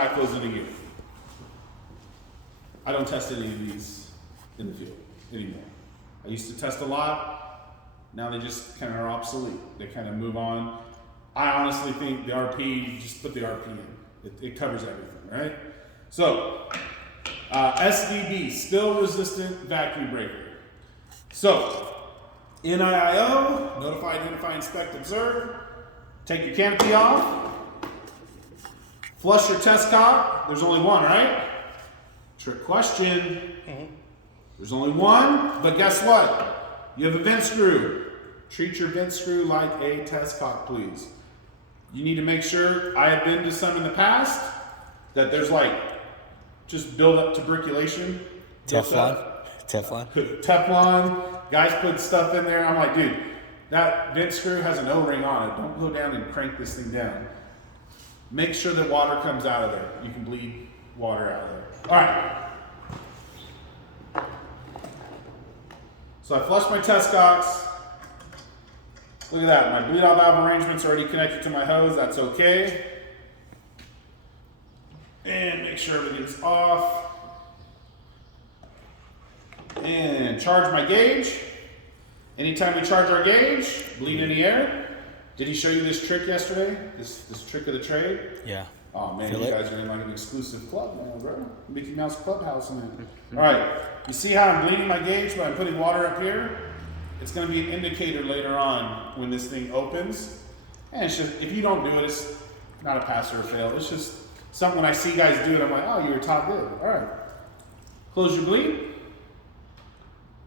backflows in a year. I don't test any of these in the field anymore. I used to test a lot. Now they just kind of are obsolete. They kind of move on. I honestly think the RP, just put the RP in. It covers everything, right? So, SVB, Spill-Resistant Vacuum Breaker. So, NIIO, notify, identify, inspect, observe. Take your canopy off. Flush your test cock. There's only one, right? Trick question. There's only one, but guess what? You have a vent screw. Treat your vent screw like a test cock, please. You need to make sure, I have been to some in the past, that there's like, just build up tuberculation. Teflon. Teflon. Guys put stuff in there. I'm like, dude, that vent screw has an O-ring on it. Don't go down and crank this thing down. Make sure that water comes out of there. You can bleed water out of there. All right. So I flushed my test cocks. Look at that. My bleed out valve arrangement's already connected to my hose. That's okay. And make sure everything's off. And charge my gauge. Anytime we charge our gauge, bleed any air. Did he show you this trick yesterday? This trick of the trade? Yeah. Oh man, you guys are in like an exclusive club now, bro. Mickey Mouse Clubhouse in there. All right, you see how I'm bleeding my gauge, but I'm putting water up here? It's gonna be an indicator later on when this thing opens. And it's just, if you don't do it, it's not a pass or a fail. It's just something when I see guys do it, I'm like, oh, you were taught good. All right, close your bleed.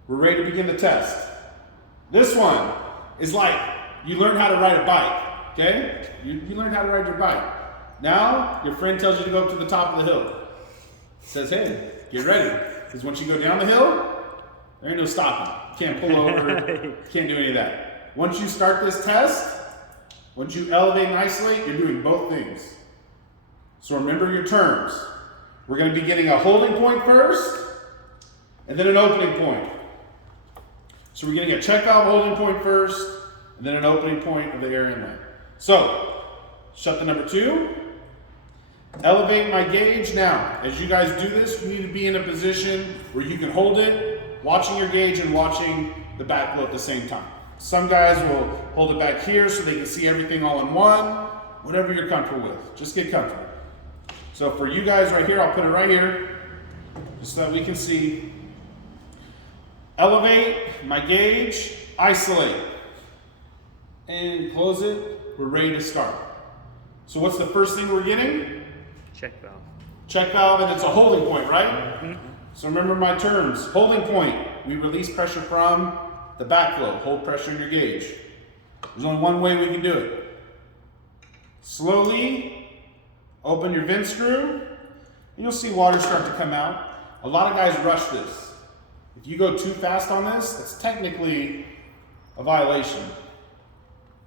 We're ready to begin the test. This one is like, you learn how to ride a bike, okay? You learn how to ride your bike. Now, your friend tells you to go up to the top of the hill. Says, hey, get ready. Because once you go down the hill, there ain't no stopping. You can't pull over, can't do any of that. Once you start this test, once you elevate and isolate, you're doing both things. So remember your terms. We're gonna be getting a holding point first, and then an opening point. So we're getting a check valve holding point first, and then an opening point of the air inlet. So, shut the number 2. Elevate my gauge. Now, as you guys do this, you need to be in a position where you can hold it, watching your gauge and watching the backflow at the same time. Some guys will hold it back here so they can see everything all in one. Whatever you're comfortable with, just get comfortable. So for you guys right here, I'll put it right here, just so that we can see. Elevate my gauge, isolate, and close it. We're ready to start. So what's the first thing we're getting? Check valve. Check valve, and it's a holding point, right? So remember my terms. Holding point, we release pressure from the backflow. Hold pressure in your gauge. There's only one way we can do it. Slowly open your vent screw, and you'll see water start to come out. A lot of guys rush this. If you go too fast on this, that's technically a violation.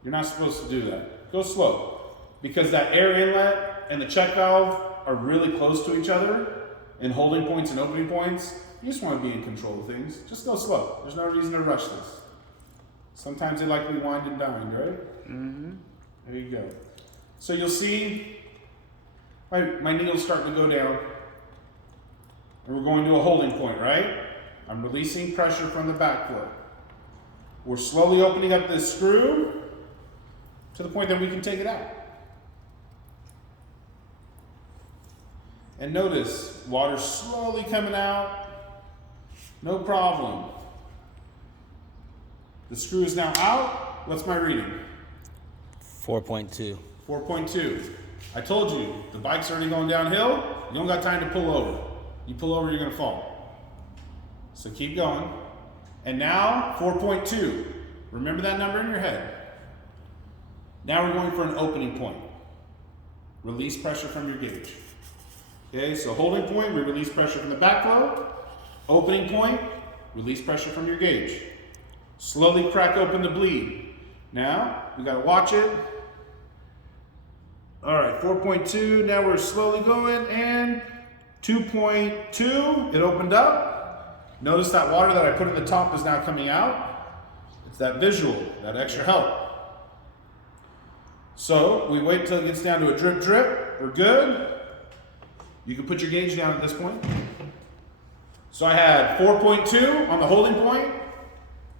You're not supposed to do that. Go slow, because that air inlet and the check valve are really close to each other in holding points and opening points. You just want to be in control of things. Just go slow. There's no reason to rush this. Sometimes they like to be wined and dined, right? There you go. So you'll see my needle's starting to go down, and we're going to a holding point, right? I'm releasing pressure from the backflow. We're slowly opening up this screw to the point that we can take it out. And notice, water slowly coming out, no problem. The screw is now out. What's my reading? 4.2. 4.2. I told you, the bike's already going downhill. You don't got time to pull over. You pull over, you're gonna fall. So keep going. And now, 4.2. Remember that number in your head. Now we're going for an opening point. Release pressure from your gauge. Okay, so holding point, we release pressure from the backflow. Opening point, release pressure from your gauge. Slowly crack open the bleed. Now, we gotta watch it. All right, 4.2, now we're slowly going, and 2.2, it opened up. Notice that water that I put in the top is now coming out. It's that visual, that extra help. So we wait till it gets down to a drip drip, we're good. You can put your gauge down at this point. So I had 4.2 on the holding point.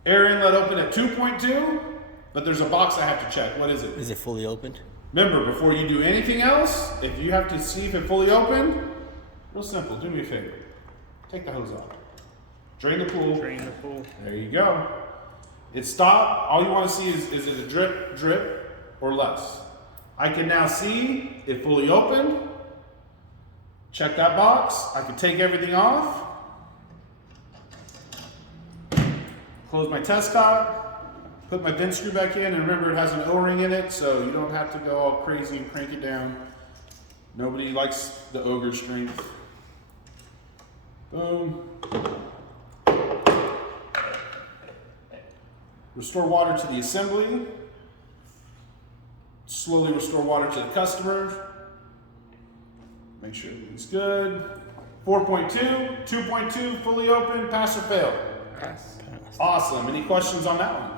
Air inlet open at 2.2, but there's a box I have to check. What is it? Is it fully opened? Remember, before you do anything else, if you have to see if it's fully opened, real simple, do me a favor. Take the hose off. Drain the pool. Drain the pool. There you go. It stopped. All you want to see is it a drip, drip, or less. I can now see it fully opened. Check that box. I can take everything off. Close my test cock. Put my vent screw back in, and remember it has an O-ring in it, so you don't have to go all crazy and crank it down. Nobody likes the ogre strength. Boom. Restore water to the assembly. Slowly restore water to the customer. Make sure everything's good. 4.2, 2.2, fully open, pass or fail? Pass. Awesome. Any questions on that one?